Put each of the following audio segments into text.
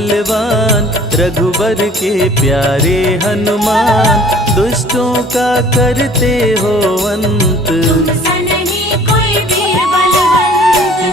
बलवान, रघुबर के प्यारे हनुमान, दुष्टों का करते हो अंत।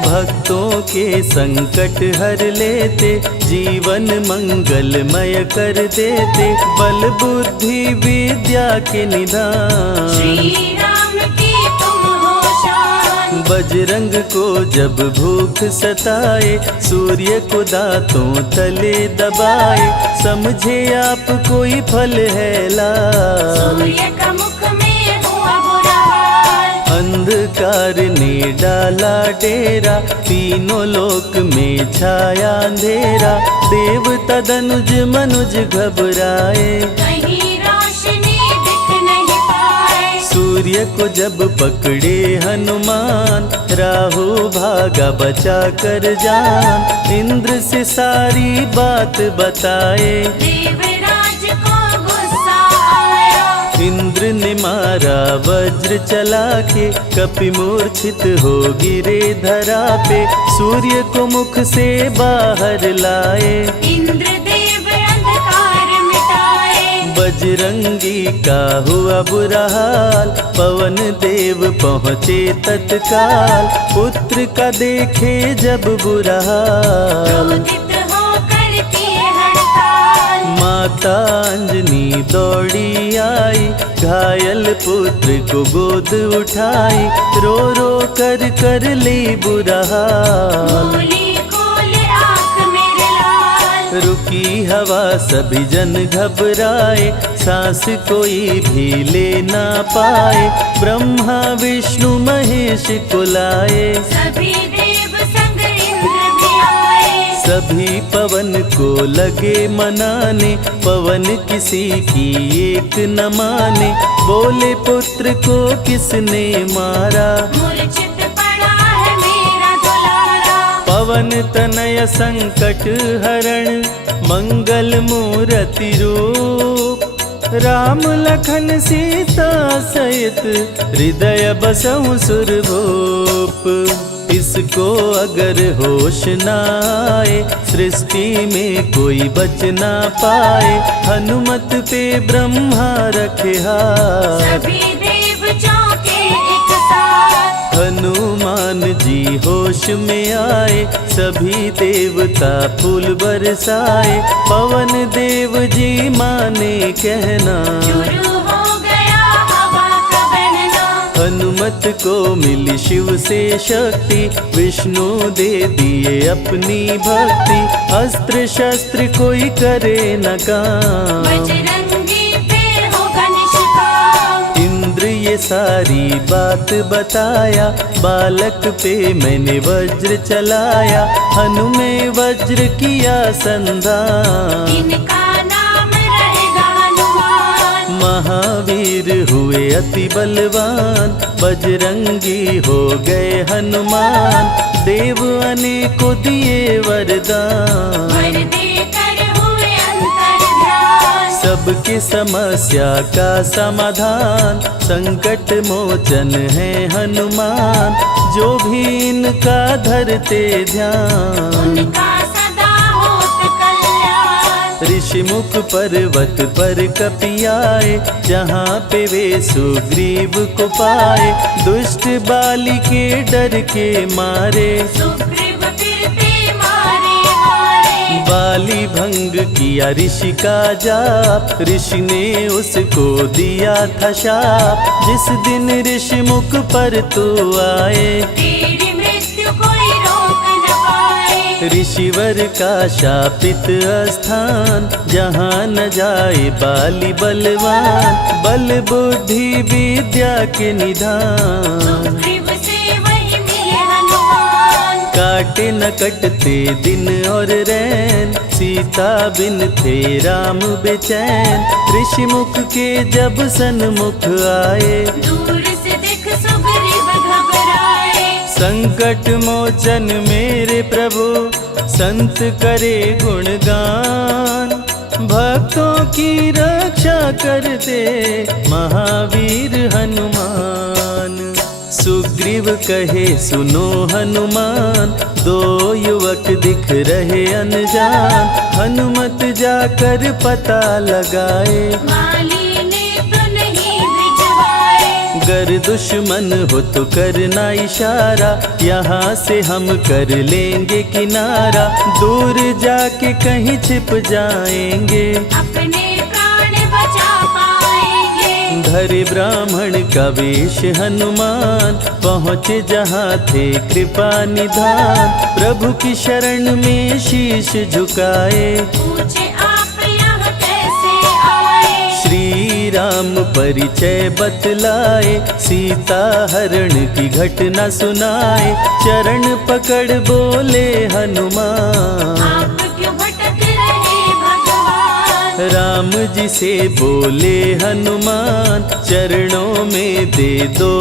भक्तों के संकट हर लेते, जीवन मंगलमय कर देते, बल बुद्धि विद्या के निधान। श्री राम की तुम हो शान। बजरंग को जब भूख सताए, सूर्य को दांतों तले दबाए, समझे आप कोई फल है लाल। सूर्य का मुख में हुआ बुरा हाल। अंधकार ने डाला डेरा, तीनों लोक में छाया अंधेरा, देवता धनुज मनुज घबराए, कहीं रोशनी दिख नहीं पाए। सूर्य को जब पकड़े हनुमान, राहु भागा बचा कर जान, इंद्र से सारी बात बताए, देवराज को गुस्सा आया। इंद्र ने मारा वज्र चला के, कपि मूर्छित हो गिरे धरा पे, सूर्य को मुख से बाहर लाए, इंद्रदेव अंधकार मिटाए। बजरंगी का हुआ बुरा हाल, पवन देव पहुँचे तत्काल, पुत्र का देखे जब बुरा हाल, क्रोधित होकर किए हड़ताल। माता अंजनी दौड़ी आई, घायल पुत्र को गोद उठाई, रो रो कर ली बुरा हाल। बोली खोले आँख मेरे लाल। रुकी हवा सभी जन घबराए, सांस कोई भी ले ना पाए, ब्रह्मा विष्णु महेश को लाए, सभी देव संग इंद्र भी आए। सभी पवन को लगे मनाने, पवन किसी की एक न माने, बोले पुत्र को किसने मारा, मूर्छित पड़ा है मेरा दुलारा। पवन तनय संकट हरण, मंगल मूर्ति रूप, राम लखन सीता सहित, हृदय बसहु सुरभूप। इसको अगर होश न आए, सृष्टि में कोई बच ना पाए, हनुमत पे ब्रह्मा रखे हाथ, सभी देव चौंके एक साथ। हनुमान जी होश में आए, सभी देवता फूल बरसाए, पवन देव जी माने कहना, शुरू हो गया हवा का बहना। हनुमत को मिली शिव से शक्ति, विष्णु दे दिए अपनी भक्ति, अस्त्र शस्त्र कोई करे न काम, बजरंगी पे होगा निष्काम। इंद्र ये सारी बात बताया, बालक पे मैंने वज्र चलाया, हनु में वज्र किया संधान, इनका नाम रहेगा हनुमान। महावीर हुए अति बलवान, बजरंगी हो गए हनुमान, देव अनेको दिए वरदान, वर देकर हुए अंतर्ध्यान। सबकी समस्या का समाधान, संकट मोचन है हनुमान, जो भी इनका धरते ध्यान, उनका सदा होत कल्याण। ऋषि मुख पर्वत पर कपि आए, जहाँ पे वे सुग्रीव को पाए, दुष्ट बाली के डर के मारे, सुग्रीव फिरते मारे हारे। बाली भंग किया ऋषि का जाप, ऋषि ने उसको दिया था शाप, जिस दिन ऋषि मुख पर तू आए, तेरी मृत्यु कोई रोक न पाए। ऋषिवर का शापित स्थान, जहाँ न जाए बाली बलवान, बल बुद्धि विद्या के निधान, सुग्रीव से वही मिले हनुमान। काटे न कटते दिन और रैन, सीता बिन थे राम बेचैन, ऋषि मुख के जब सन्मुख आए, दूर से दिख सुग्रीव घबराए। संकट मोचन मेरे प्रभु, संत करे गुणगान, भक्तों की रक्षा करते महावीर हनुमान। सुग्रीव कहे सुनो हनुमान, दो युवक दिख रहे अनजान। हनुमत जाकर पता लगाए, माली ने तो नहीं भिजवाए। गर दुश्मन हो तो करना इशारा, यहाँ से हम कर लेंगे किनारा। दूर जाके कहीं छिप जाएंगे, अपने प्राण बचा पाएंगे। धरे ब्राह्मण का वेश हनुमान, पहुँचे जहाँ थे कृपा निधान। प्रभु की शरण में शीश झुकाए, पूछे आप यहाँ कैसे आए। श्री राम परिचय बतलाए, सीता हरण की घटना सुनाए। चरण पकड़ बोले हनुमान, आप क्यों भटक रहे भगवान। राम जी से बोले हनुमान, चरणों में दे दो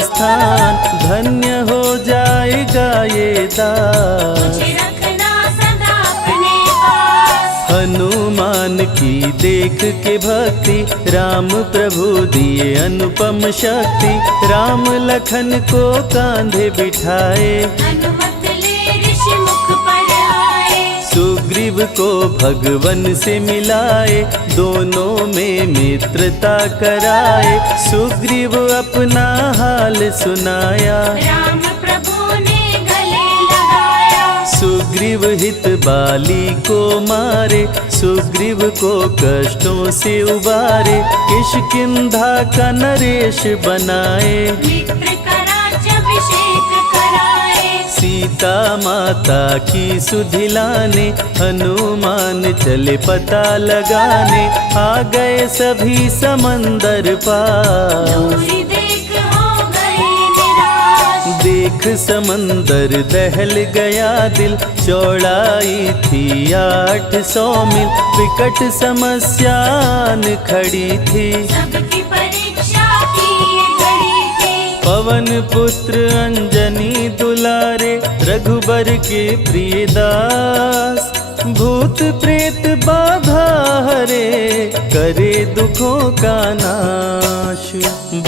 स्थान। धन्य हो जाएगा ये दास, मुझे रखना सदा अपने पास। हनुमान की देख के भक्ति, राम प्रभु दिए अनुपम शक्ति। राम लखन को कांधे बिठाए, अनुमत ले ऋषि मुख पर आए। सुग्रीव को भगवन से मिलाए, दोनों में मित्रता कराए। सुग्रीव अपना हाल सुनाया, राम प्रभु ने गले लगाया। सुग्रीव हित बाली को मारे, सुग्रीव को कष्टों से उबारे। किष्किंधा का नरेश बनाए, मित्र का राज्याभिषेक कराए। सीता माता की सुधि लाने। हनुमान चले पता लगाने, आ गए सभी समंदर पार। दूरी देख हो गए निराश। देख समंदर दहल गया दिल, चौड़ाई थी 800 मील। विकट समस्या आन खड़ी थी, सबकी परीक्षा की ये घड़ी थी। पवन पुत्र अंजनी दुलारे, रघुबर के प्रिय दास। भूत प्रेत बाधा हरे, करे दुखों का नाश।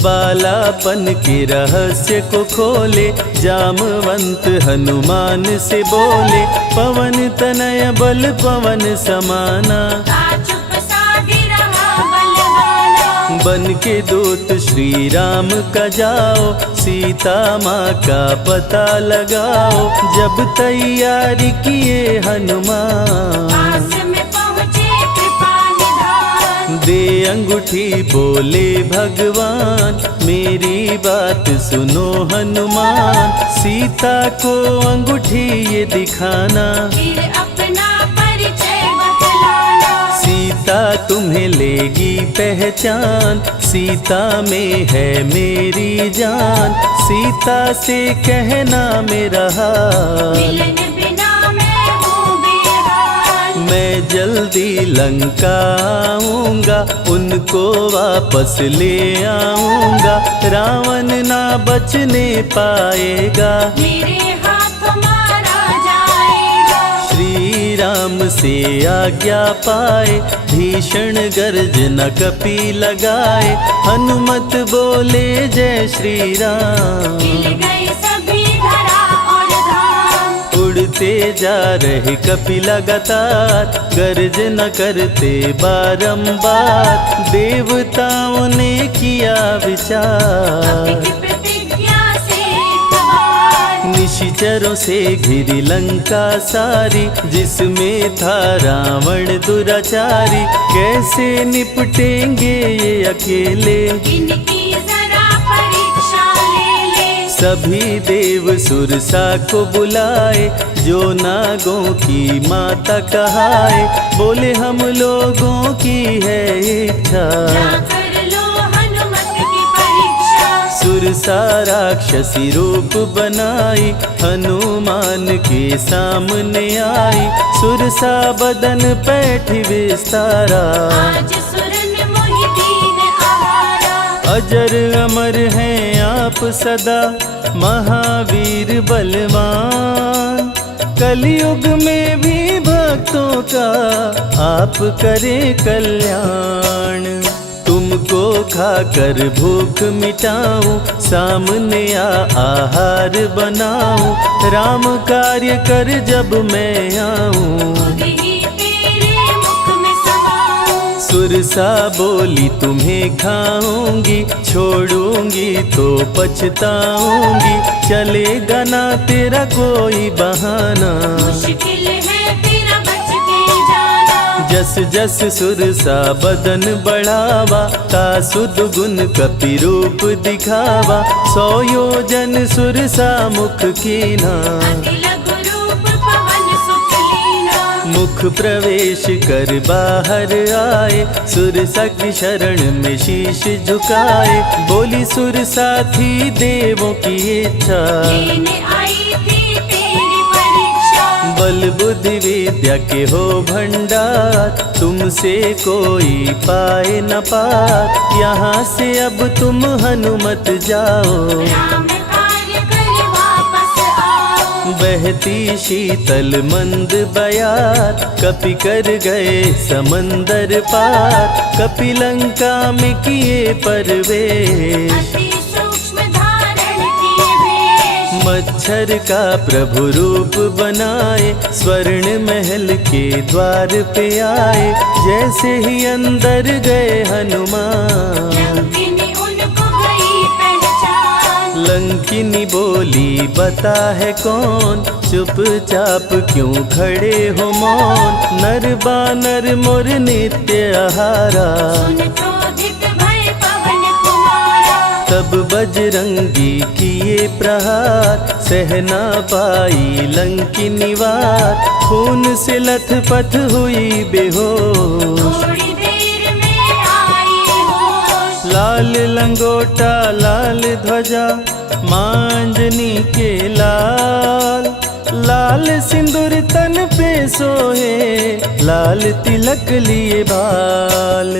बालापन के रहस्य को खोले, जामवंत हनुमान से बोले। पवन तनय बल पवन समाना, का चुप साधी रहा बलवाना। बन के दूत श्री राम का जाओ, सीता माँ का पता लगाओ। जब तैयारी किए हनुमान, पास में पहुँचे कृपा निधान। दे अंगूठी बोले भगवान, मेरी बात सुनो हनुमान। सीता को अंगूठी ये दिखाना, फिर अपना परिचय बतलाना। सीता तुम्हें लेगी पहचान। सीता में है मेरी जान, सीता से कहना मेरा हाल। मिलन बिना मैं हूँ बेहाल। मैं जल्दी लंका आऊंगा, उनको वापस ले आऊंगा। रावण ना बचने पाएगा, मेरे हाथ मारा जाएगा। श्री राम से आज्ञा पाए, भीषण गर्जना कपि लगाए। हनुमत बोले जय श्री राम, मिल गए सभी धरा और धाम। उड़ते जा रहे कपि लगातार, गर्जना करते बारंबार। देवताओं ने किया विचार, की प्रतिज्ञा से एक बार। निशिचरों से घिरी लंका सारी, जिसमें था रावण दुराचारी। कैसे निपटेंगे ये अकेले, इनकी जरा परीक्षा ले ले। सभी देव सुरसा को बुलाए, जो नागों की माता कहाए। बोले हम लोगों की है इच्छा, कर लो हनुमत की परीक्षा। सुरसा राक्षसी रूप बनाई, हनुमान के सामने आई। सुरसा बदन पैठ विस्तारा, आज सुरन मोहि दीन आहारा। अजर अमर हैं आप सदा, महावीर बलवान। कलयुग में भी भक्तों का आप करें कल्याण। तुम तुमको खाकर भूख मिटाऊं, सामने आहार बनाऊं, राम कार्य कर जब मैं आऊं। खुद ही तेरे मुख में समाऊं। सुरसा बोली तुम्हें खाऊंगी, छोड़ूंगी तो पछताऊंगी, चलेगा ना तेरा कोई बहाना। मुश्किल है तेरा बच के जाना। जस जस सुरसा बदन बढ़ावा, तासु दुगुन कपि रूप दिखावा, 100 योजन सुरसा मुख कीना। अति लघु रूप पवन सुख लीना। मुख प्रवेश कर बाहर आए, सुरसा की शरण में शीश झुकाए, बोली सुरसा थी देवों की इच्छा, लेने आई थी तेरी परीक्षा। बल बुद्धि विद्या के हो भंडार, तुमसे कोई पाए न पार, यहाँ से अब तुम हनुमत जाओ। राम कार्य कर वापस आओ। बहती शीतल मंद बयार, कपि कर गए समंदर पार, कपि लंका में किए परवेश, अति सूक्ष्म धारण किए वेश। मच्छर का प्रभु रूप बनाए, स्वर्ण महल के द्वार पे आए, जैसे ही अंदर गए हनुमान। लंकिनी उनको गई पहचान। लंकिनी बोली बता है कौन, चुपचाप क्यों खड़े हो मौन, नर बानर मोर नित्य आहारा। सुन क्रोधित भय पवन कुमारा। तब बजरंगी किए प्रहार, सहना पाई लंकिनी वार, खून से लथपथ हुई बेहोश। थोड़ी देर में आई होश। लाल लंगोटा लाल ध्वजा, मांजनी के लाल, लाल सिंदूर तन पे सोहे, लाल तिलक लिए बाल।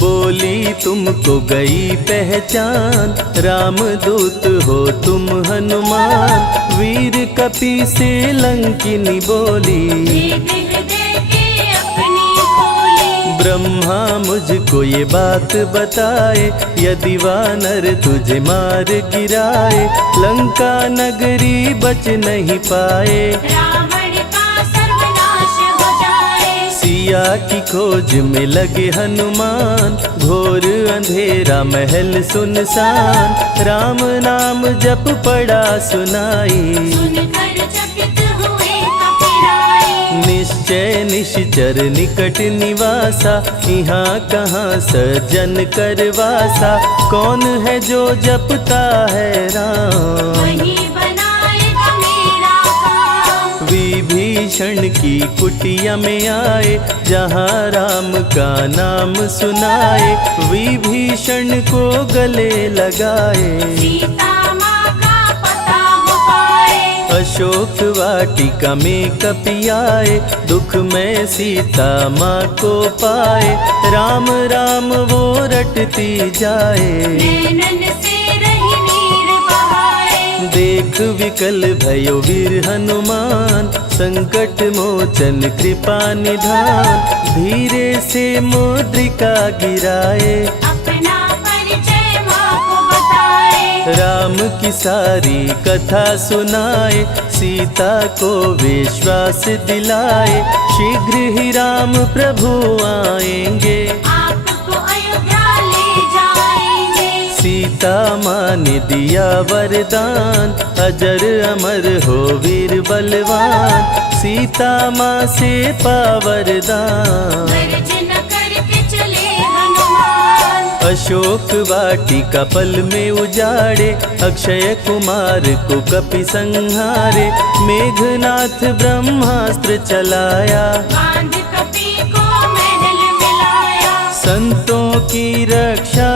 बोली तुमको गई पहचान, रामदूत हो तुम हनुमान, वीर कपि से लंकिनी बोली, भेद हृदय के अपनी खोली। ब्रह्मा मुझको ये बात बताए, यदि वानर तुझे मार गिराए, लंका नगरी बच नहीं पाए, रावण का सर्वनाश हो जाए। सिया की खोज में लगे हनुमान, घोर अंधेरा महल सुनसान, राम नाम जप पड़ा सुनाई, सुनकर चकित हुए कपिराए। निश्चय निश्चर निकट निवासा, यहाँ कहाँ सज्जन करवासा, कौन है जो जपता है राम, वही बनाएगा मेरा काम। विभीषण की कुटिया में आए, जहाँ राम का नाम सुनाए, विभीषण को गले लगाए, सीता माँ का पता हो पाए। अशोक वाटिका में कपि आए, दुख में सीता माँ को पाए, राम राम वो रटती जाए, नैनन से रही नीर बहाए। देख विकल भयो वीर हनुमान, संकट मोचन कृपा निधान, धीरे से मुद्रिका गिराए, अपना परिचय माँ को बताए। राम की सारी कथा सुनाए, सीता को विश्वास दिलाए, शीघ्र ही राम प्रभु आएंगे, आपको अयोध्या ले जाएंगे। सीता माँ ने दिया वरदान, अजर अमर हो वीर बलवान, सीता माँ से पा वरदान। गर्जन करके चले हनुमान। अशोक वाटिका पल में उजाड़े, अक्षय कुमार को कपि संहारे, मेघनाथ ब्रह्मास्त्र चलाया, बांध कपि को महल मिलाया। संतों की रक्षा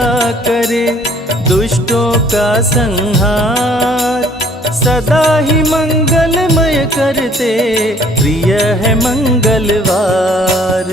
करे, दुष्टों का संहार, सदा ही मंगलमय करते, प्रिय है मंगलवार।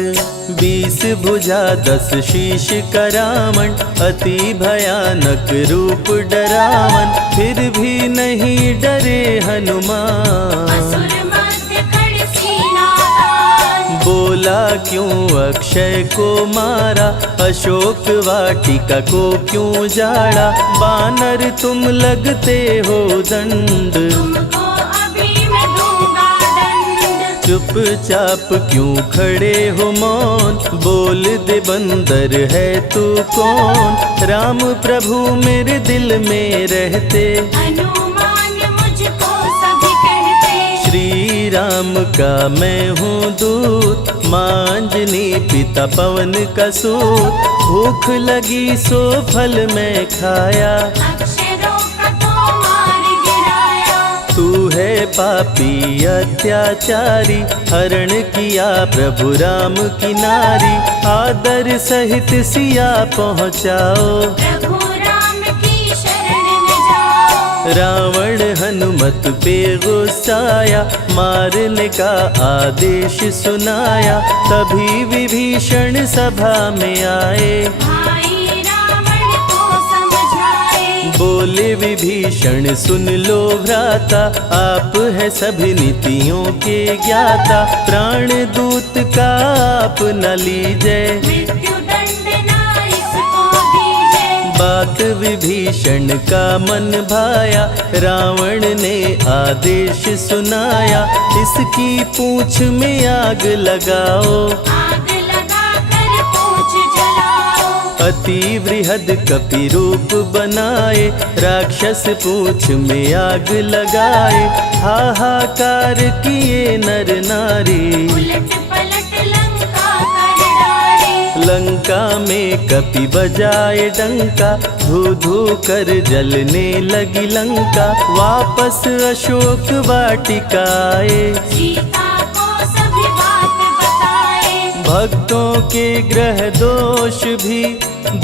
20 भुजा 10 शीश करावन, अति भयानक रूप डरावन, फिर भी नहीं डरे हनुमान। असुर मध्य खड़ सीना तान। बोला क्यों अक्षय को मारा, अशोक वाटिका को क्यों जाड़ा, बानर तुम लगते हो दंड, तुमको अभी मैं दूंगा दंड। चुपचाप क्यों खड़े हो मौन, बोल दे बंदर है तू कौन, राम प्रभु मेरे दिल में रहते, हनुमान मुझको सभी कहते। श्री राम का मैं हूँ दूत, मांजनी पिता पवन का सूत, भूख लगी सो फल मैं खाया, अक्षरों का तो मार गिराया। तू है पापी अत्याचारी, हरण किया प्रभु राम की नारी, आदर सहित सिया पहुँचाओ, प्रभु राम की शरण में जाओ। रावण हनुमत पे गुस्साया, मारने का आदेश सुनाया, तभी विभीषण सभा में आए, भाई रावण को समझाए। बोले विभीषण सुन लो भ्राता, आप है सभी नीतियों के ज्ञाता, प्राण दूत का आप न लीजिए, मृत्यु दंड ना इसको दीजिए। बात विभीषण का मन भाया, रावण ने आदेश सुनाया, इसकी पूंछ में आग लगाओ, आग लगा कर पूछ जलाओ। अति वृहद कपि रूप बनाए, राक्षस पूंछ में आग लगाए, हाहाकार किए नर नारी, उलट पलट लंका कर डाले। लंका में कपि बजाए डंका, धू धू कर जलने लगी लंका, वापस अशोक वाटिका आए, सीता को सभी बात बताए। भक्तों के ग्रह दोष भी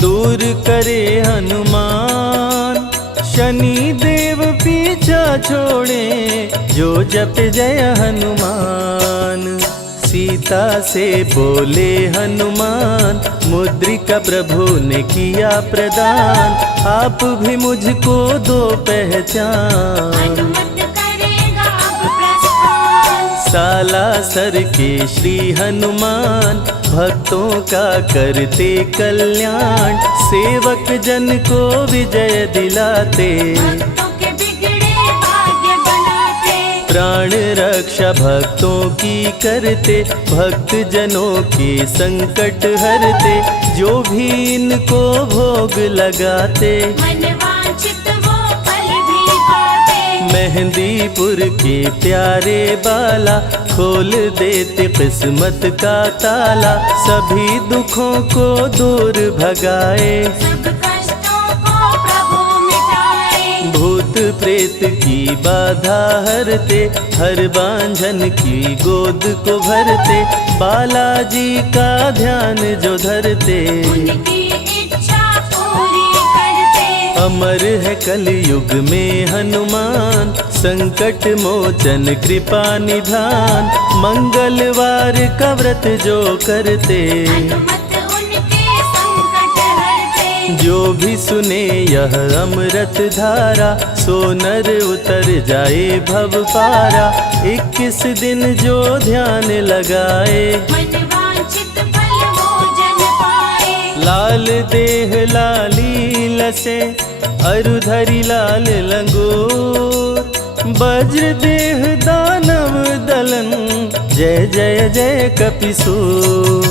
दूर करे हनुमान, शनि देव पीछा छोड़े जो जप जय हनुमान। सीता से बोले हनुमान, मुद्रिका प्रभु ने किया प्रदान, आप भी मुझको दो पहचान, हनुमत करेगा अब प्रस्थान। सालासर के श्री हनुमान, भक्तों का करते कल्याण, सेवक जन को विजय दिलाते, भक्तों के बिगड़े भाग्य बनाते। प्राण रक्षा भक्तों की करते, भक्त जनों के संकट हरते, जो भी इनको भोग लगाते, मनवांछित वो फल भी पाते। मेहंदीपुर के प्यारे बाला, खोल देते किस्मत का ताला, सभी दुखों को दूर भगाए, सब कष्टों को प्रभु मिटाए। भूत प्रेत की बाधा हरते, हर बांझन की गोद को भरते, बालाजी का ध्यान जो धरते, उनकी इच्छा पूरी करते। अमर है कलयुग में हनुमान, संकट मोचन कृपा निधान, मंगलवार का व्रत जो करते, हनुमत उनके संकट हरते। जो भी सुने यह अमृत धारा, सो नर उतर जाए भव पारा, 21 दिन जो ध्यान लगाए, मनवांछित फल वो जन पाए। लाल देह लाली लसे, अरुधरी लाल लंगोर, वज्र देह दानव दलन, जय जय जय कपिसूर।